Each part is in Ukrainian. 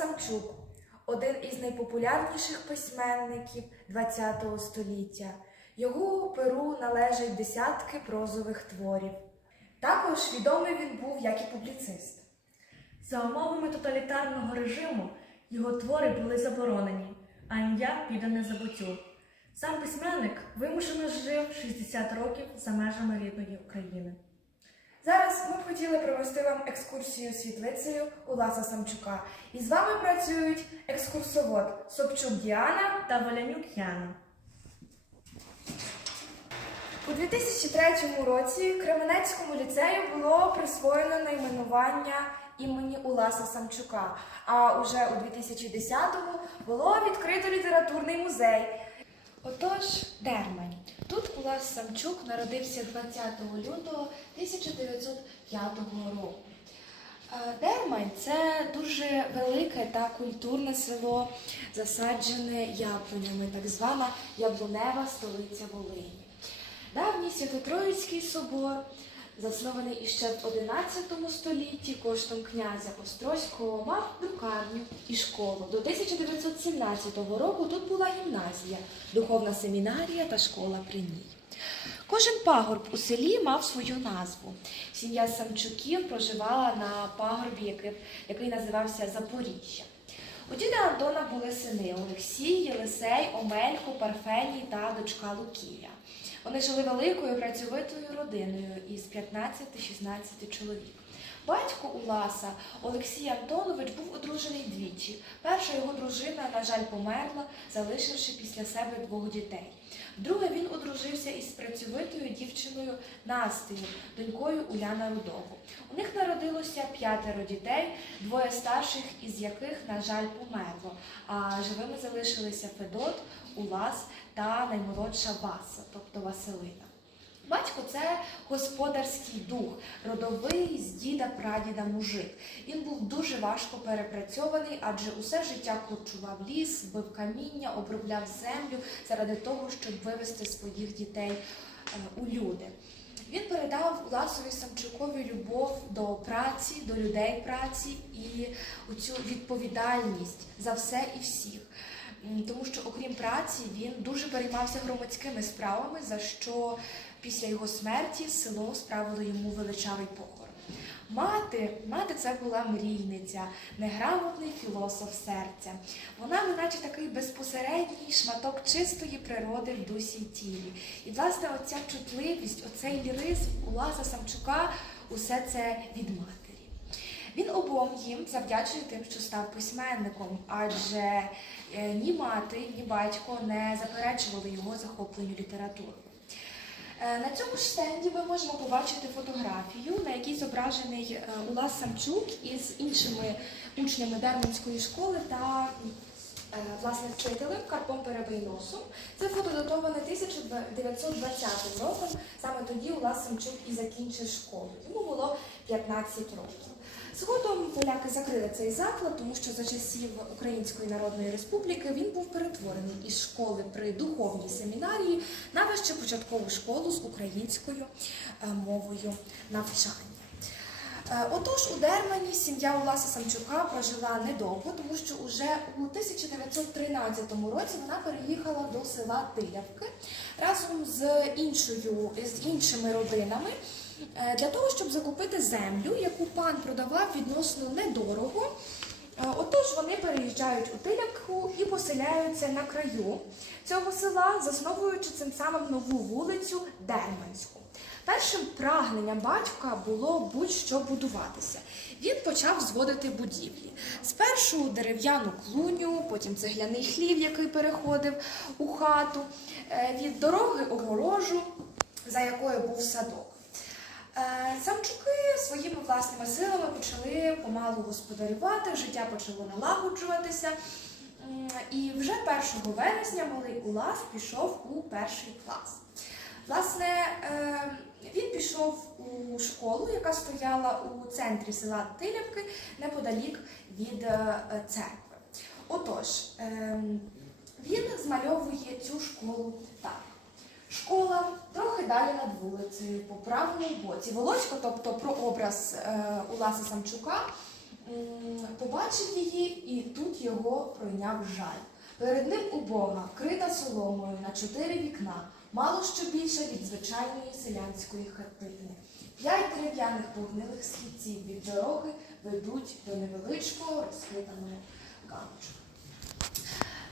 Самчук один із найпопулярніших письменників ХХ століття. Його перу належать десятки прозових творів. Також відомий він був як і публіцист. За умовами тоталітарного режиму його твори були заборонені, а ім'я підане забуттю. Сам письменник вимушено жив 60 років за межами рідної України. Зараз ми б хотіли провести вам екскурсію світлицею Уласа Самчука. І з вами працюють екскурсовод Собчук Діана. Та Волянюк Яна. У 2003 році Кременецькому ліцею було присвоєно найменування імені Уласа Самчука. А уже у 2010-му було відкрито літературний музей. Отож, Дермань. Тут Улас Самчук народився 20 лютого 1905 року. Е, Дермань це дуже велике та культурне село, засаджене яблунями, так звана яблунева столиця Волині. Давній Свято-Троїцький собор, заснований іще в XI столітті коштом князя Острозького, мав друкарню і школу. До 1917 року тут була гімназія, духовна семінарія та школа при ній. Кожен пагорб у селі мав свою назву. Сім'я Самчуків проживала на пагорбі, який, називався Запоріжжя. У діда Антона були сини Олексій, Єлисей, Омелько, Парфеній та дочка Лукія. Вони жили великою працьовитою родиною із 15-16 чоловік. Батько Уласа Олексій Антонович був одружений двічі. Перша його дружина, на жаль, померла, залишивши після себе двох дітей. Вдруге він одружився із працьовитою дівчиною Настею, донькою Уляна Рудого. У них народилося п'ятеро дітей, двоє старших із яких, на жаль, померло. А живими залишилися Федот, Улас та наймолодша Васа, тобто Василина. Батько це господарський дух, родовий з діда прадіда мужик. Він був дуже важко перепрацьований, адже усе життя корчував ліс, бив каміння, обробляв землю заради того, щоб вивести своїх дітей е, у люди. Він передав Уласові Самчукові любов до праці, до людей праці і оцю відповідальність за все і всіх. Тому що, окрім праці, він дуже переймався громадськими справами, за що після його смерті село справило йому величавий похорон. Мати, мати це була мрійниця, неграмотний філософ серця. Вона, неначе такий безпосередній шматок чистої природи в дусі й тілі. І, власне, оця чутливість, оцей ліризм Уласа Самчука, усе це від матері. Він обом їм завдячує тим, що став письменником, адже е, ні мати, ні батько не заперечували його захопленню літературою. Е, На цьому ж стенді ми можемо побачити фотографію, на якій зображений е, Улас Самчук із іншими учнями Дерманської школи та е, власне вчителем Карпом Перебийносом. Це фото датоване 1920 роком. Саме тоді Улас Самчук і закінчив школу. Йому було 15 років. Згодом поляки закрили цей заклад, тому що за часів Української Народної Республіки він був перетворений із школи при духовній семінарії на вище початкову школу з українською е, мовою навчання. Е, Отож, у Дермані сім'я Уласа Самчука прожила недовго, тому що уже у 1913 році вона переїхала до села Тилявки разом з іншою з іншими родинами для того, щоб закупити землю, яку пан продавав відносно недорого. Е, Отож, вони переїжджають у Тилявку і поселяються на краю цього села, засновуючи цим самим нову вулицю Дерманську. Першим прагненням батька було будь-що будуватися. Він почав зводити будівлі. Спершу дерев'яну клуню, потім цегляний хлів, який переходив у хату, е, від дороги огорожу, за якою був садок. Е, Самчуки своїми власними силами почали помалу господарювати, життя почало налагоджуватися. І вже 1 вересня малий Улас пішов у перший клас. Власне, е, він пішов у школу, яка стояла у центрі села Тилявки, неподалік від е, церкви. Отож, ем, він змальовує цю школу так. Школа трохи далі над вулицею, по правому боці. Володько, тобто прообраз е, Уласа Самчука, м, побачив її, і тут його пройняв жаль. Перед ним убога, крита соломою на чотири вікна, мало що більше від звичайної селянської хатини. П'ять дерев'яних погнилих східців від дороги ведуть до невеличкого розхитаного ганочку.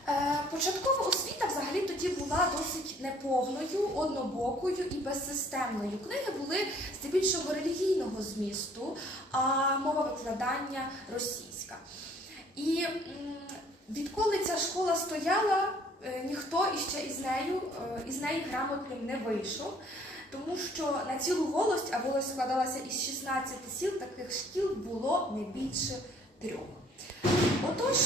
Е, Початкова освіта взагалі тоді була досить неповною, однобокою і безсистемною. Книги були здебільшого релігійного змісту, а мова викладання російська. І відколи ця школа стояла, е, ніхто іще із нею е, із неї грамотним не вийшов. Тому що на цілу волость, а волость складалася із 16 сіл, таких шкіл було не більше трьох. Отож,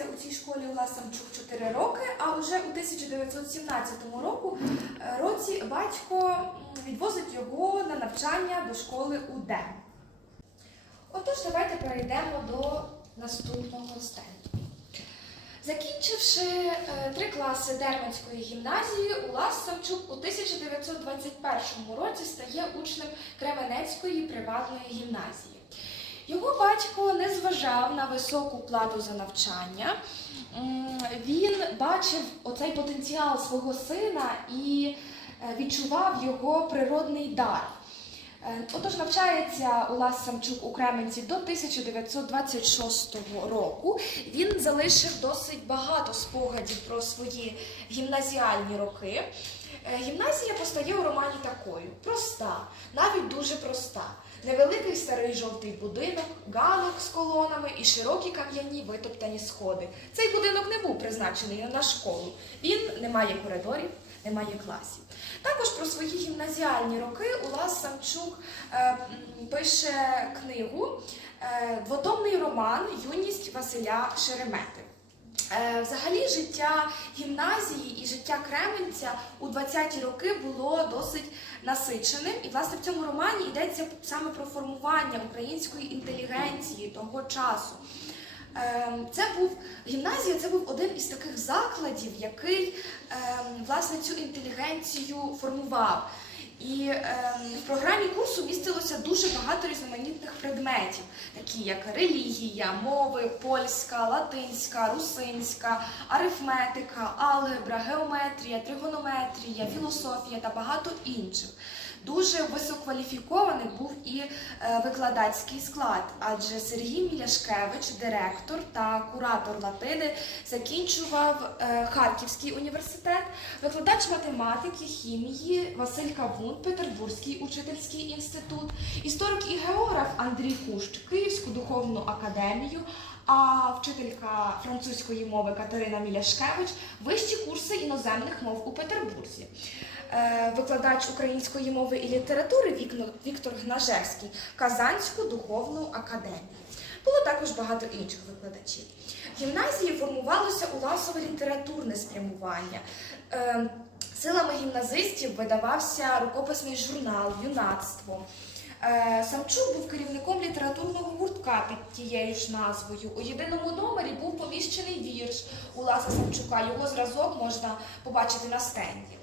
навчається у цій школі Улас Самчук 4 роки, а вже у 1917 року, е, році батько відвозить його на навчання до школи УД. Отож, давайте перейдемо до наступного стенду. Закінчивши е, три класи Дерманської гімназії, Улас Самчук у 1921 році стає учнем Кременецької приватної гімназії. Його батько не зважав на високу плату за навчання. Він бачив оцей потенціал свого сина і е, відчував його природний дар. Е, Отож, навчається Улас Самчук у Кременці до 1926 року. Він залишив досить багато спогадів про свої гімназіальні роки. Е, Гімназія постає у романі такою: проста, навіть дуже проста. Невеликий старий жовтий будинок, ганок з колонами і широкі кам'яні витоптані сходи. Цей будинок не був призначений на школу. Він не має коридорів, не має класів. Також про свої гімназіальні роки Улас Самчук е, пише книгу е, Двотомний роман Юність Василя Шеремети. Е, Взагалі життя гімназії і життя Кременця у 20-ті роки було досить насиченим. І власне в цьому романі йдеться саме про формування української інтелігенції того часу. Ем, Це був гімназія, це був один із таких закладів, який ем, власне цю інтелігенцію формував. І е, в програмі курсу містилося дуже багато різноманітних предметів, такі як релігія, мови, польська, латинська, русинська, арифметика, алгебра, геометрія, тригонометрія, філософія та багато інших. Дуже висококваліфікований був і е, викладацький склад, адже Сергій Міляшкевич, директор та куратор латини, закінчував е, Харківський університет, викладач математики, хімії Василь Кавун, Петербурзький учительський інститут, історик і географ Андрій Кущ, Київську духовну академію. А вчителька французької мови Катерина Міляшкевич вищі курси іноземних мов у Петербурзі. Е, Викладач української мови і літератури Віктор Гнажевський Казанську духовну академію. Було також багато інших викладачів. В гімназії формувалося уласове літературне спрямування. Е, Силами гімназистів видавався рукописний журнал Юнацтво. Е, Самчук був керівником літературного гуртка під тією ж назвою. У єдиному номері був поміщений вірш Уласа Самчука. Його зразок можна побачити на стенді.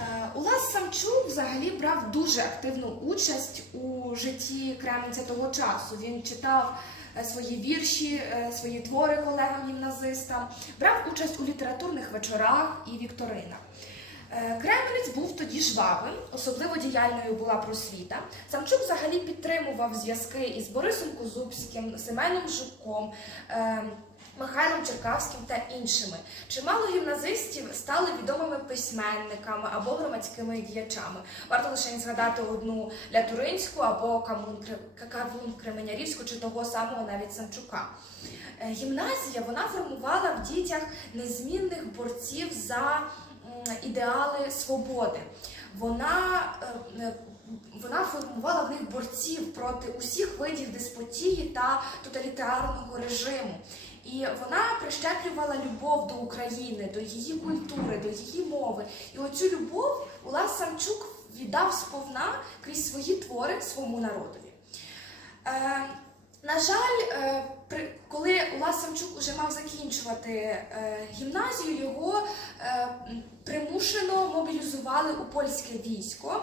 Е, Улас Самчук взагалі брав дуже активну участь у житті Кременця того часу. Він читав е, свої вірші, е, свої твори колегам-гімназистам, брав участь у літературних вечорах і вікторинах. Е, Кременець був тоді жвавим, особливо діяльною була просвіта. Самчук взагалі підтримував зв'язки із Борисом Козубським, Семеном Жуком, е, Михайлом Черкавським та іншими. Чимало гімназистів стали відомими письменниками або громадськими діячами. Варто лише згадати одну Лятуринську або Кавун Кременярівську чи того самого навіть Самчука. Е, Гімназія вона формувала в дітях незмінних борців за ідеали свободи. Вона, е, е, вона формувала в них борців проти усіх видів деспотії та тоталітарного режиму. І вона прищеплювала любов до України, до її культури, до її мови. І оцю любов Улас Самчук віддав сповна крізь свої твори своєму народові. Е, На жаль, е, коли Улас Самчук вже мав закінчувати е, гімназію, його е, примушено мобілізували у польське військо.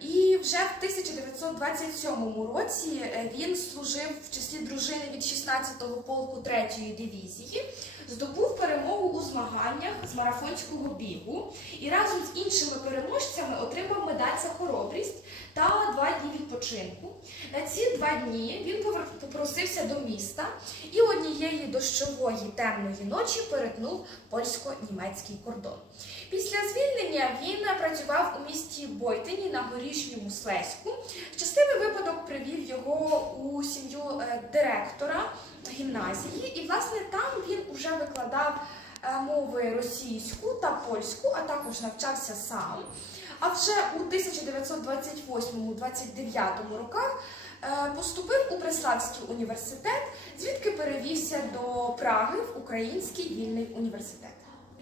І вже в 1927 році е, він служив в числі дружини від 16-го полку 3-ї дивізії, здобув перемогу у змаганнях з марафонського бігу і разом з іншими переможцями отримав медаль за хоробрість та два дні відпочинку. На ці два дні він попросився до міста і однієї дощової темної ночі перетнув польсько-німецький кордон. Після звільнення він працював у місті Бойтині на горішньому Слеську. Щасливий випадок привів його у сім'ю е, директора гімназії, і власне там він уже викладав е, мови російську та польську, а також навчався сам. А вже у 1928-29 роках е, поступив у Преславський університет, звідки перевівся до Праги в Український вільний університет.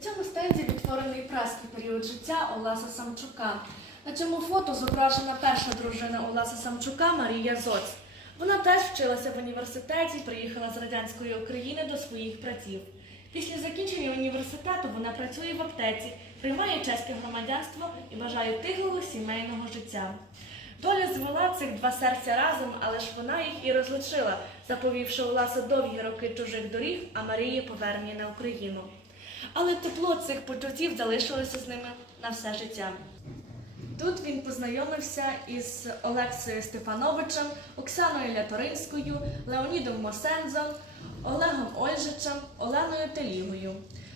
У цьому стенді відтворений праський період життя Олеса Самчука. На цьому фото зображена перша дружина Олеса Самчука Марія Зоць. Вона теж вчилася в університеті, приїхала з радянської України до своїх братів. Після закінчення університету вона працює в аптеці, приймає чеське громадянство і бажає тихого сімейного життя. Доля звела цих два серця разом, але ж вона їх і розлучила, заповівши Олеса довгі роки чужих доріг, а Марії повернення на Україну. Але тепло цих почуттів залишилося з ними на все життя. Тут він познайомився із Олексією Степановичем, Оксаною Ляторинською, Леонідом Мосензом, Олегом Ольжичем, Оленою Телігою.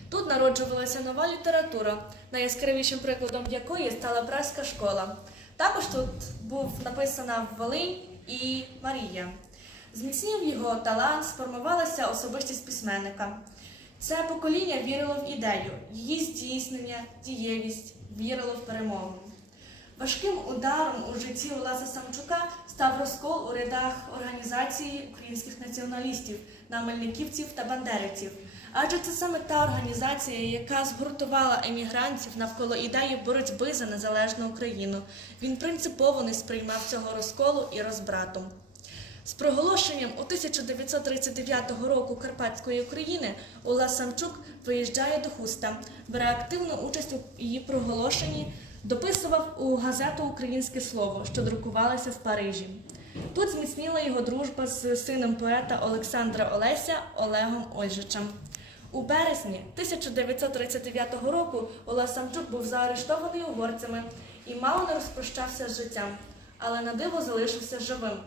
Тут народжувалася нова література, найяскравішим прикладом якої стала праська школа. Також тут був написана Волинь і Марія. Зміцнів його талант, сформувалася особистість письменника. Це покоління вірило в ідею, її здійснення, дієвість, вірило в перемогу. Важким ударом у житті Олеса Самчука став розкол у рядах організації українських націоналістів на мельниківців та бандерівців. Адже це саме та організація, яка згуртувала емігрантів навколо ідеї боротьби за незалежну Україну. Він принципово не сприймав цього розколу і розбрату. З проголошенням у 1939 року Карпатської України Олес Самчук виїжджає до Хуста, бере активну участь у її проголошенні, дописував у газету Українське слово, що друкувалася в Парижі. Тут зміцніла його дружба з сином поета Олександра Олеся Олегом Ольжичем. У березні 1939 року Олег Самчук був заарештований угорцями і мало не розпрощався з життям, але на диво залишився живим.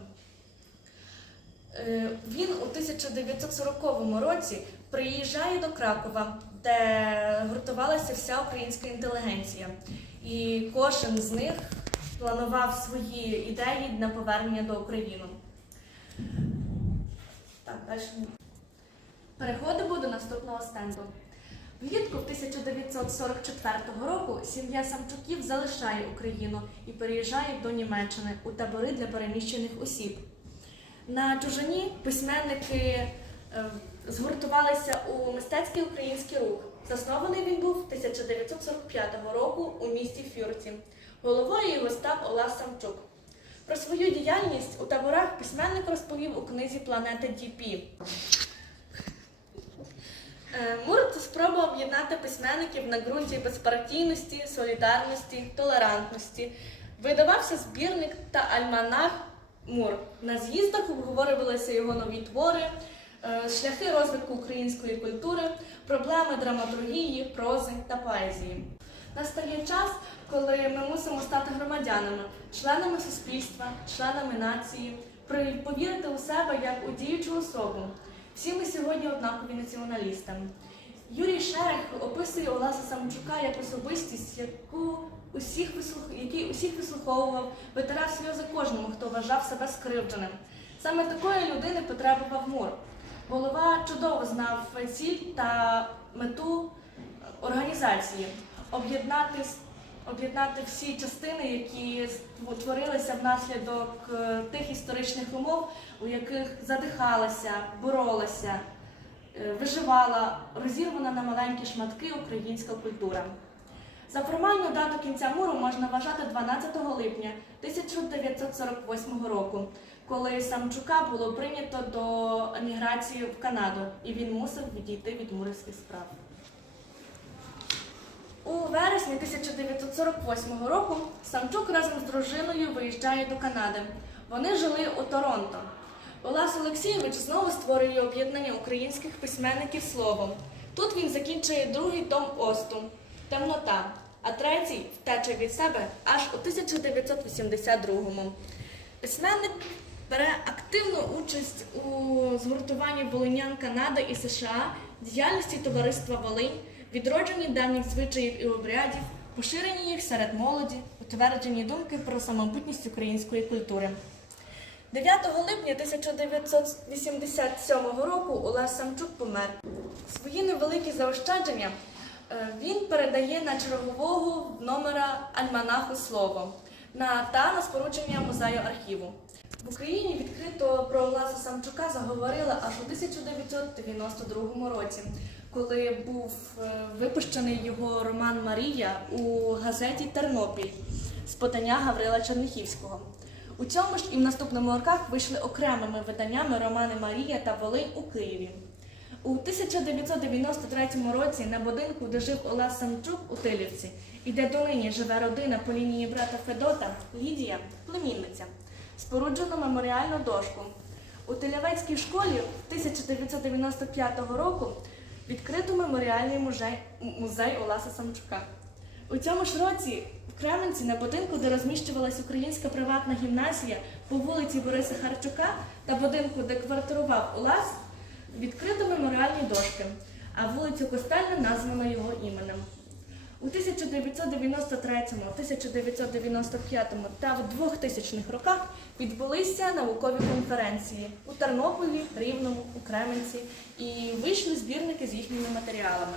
Е, Він у 1940 році приїжджає до Кракова, де гуртувалася вся українська інтелігенція. І кожен з них планував свої ідеї на повернення до України. Так, далі. Переходимо до наступного стенду. Влітку 1944 року сім'я Самчуків залишає Україну і переїжджає до Німеччини у табори для переміщених осіб. На чужині письменники е, згуртувалися у мистецький український рух. Заснований він був 1945 року у місті Фюрці. Головою його став Олег Самчук. Про свою діяльність у таборах письменник розповів у книзі Планета Діпі. Е, Мур це спроба об'єднати письменників на ґрунті безпартійності, солідарності, толерантності. Видавався збірник та альманах Мур. На з'їздах обговорювалися його нові твори, шляхи розвитку української культури, проблеми драматургії, прози та поезії. Настає час, коли ми мусимо стати громадянами, членами суспільства, членами нації, повірити у себе як у діючу особу. Всі ми сьогодні однакові націоналісти. Юрій Шерех описує Олеса Самчука як особистість, яку усіх вислух... який усіх вислуховував, витирав сльози кожному, хто вважав себе скривдженим. Саме такої людини потребував Мур. Голова чудово знав ціль та мету організації об'єднати об'єднати всі частини, які утворилися внаслідок е, тих історичних умов, у яких задихалася, боролася, е, виживала, розірвана на маленькі шматки українська культура. За формальну дату кінця муру можна вважати 12 липня 1948 року. Коли Самчука було прийнято до еміграції в Канаду, і він мусив відійти від мурівських справ. У вересні 1948 року Самчук разом з дружиною виїжджає до Канади. Вони жили у Торонто. Олас Олексійович знову створює об'єднання українських письменників словом. Тут він закінчує другий том Осту Темнота, а третій втеча від себе аж у 1982-му. Письменник бере активну участь у згуртуванні волинян Канади і США, діяльності товариства Волинь, відродженні давніх звичаїв і обрядів, поширенні їх серед молоді, утвердженні думки про самобутність української культури. 9 липня 1987 року Олег Самчук помер. Свої невеликі заощадження е, він передає на чергового номера альманаху слово на та на спорудження музею архіву. В Україні відкрито про Олеса Самчука заговорили аж у 1992 році, коли був е, випущений його роман Марія у газеті Тернопіль з подання Гаврила Черніхівського. У цьому ж і в наступному роках вийшли окремими виданнями романи Марія та Волинь у Києві. У 1993 році на будинку, де жив Олег Самчук у Тилівці, і де донині живе родина по лінії брата Федота, Лідія, племінниця, споруджено меморіальну дошку. У Тилявецькій школі 1995 року відкрито меморіальний музей, музей Олеса Самчука. У цьому ж році в Кременці на будинку, де розміщувалась українська приватна гімназія по вулиці Бориса Харчука та будинку, де квартирував Олас, відкрито меморіальні дошки, а вулицю Костельна названо його іменем. У 1993, 1995 та в 2000 роках відбулися наукові конференції у Тернополі, Рівному, у Кременці і вийшли збірники з їхніми матеріалами.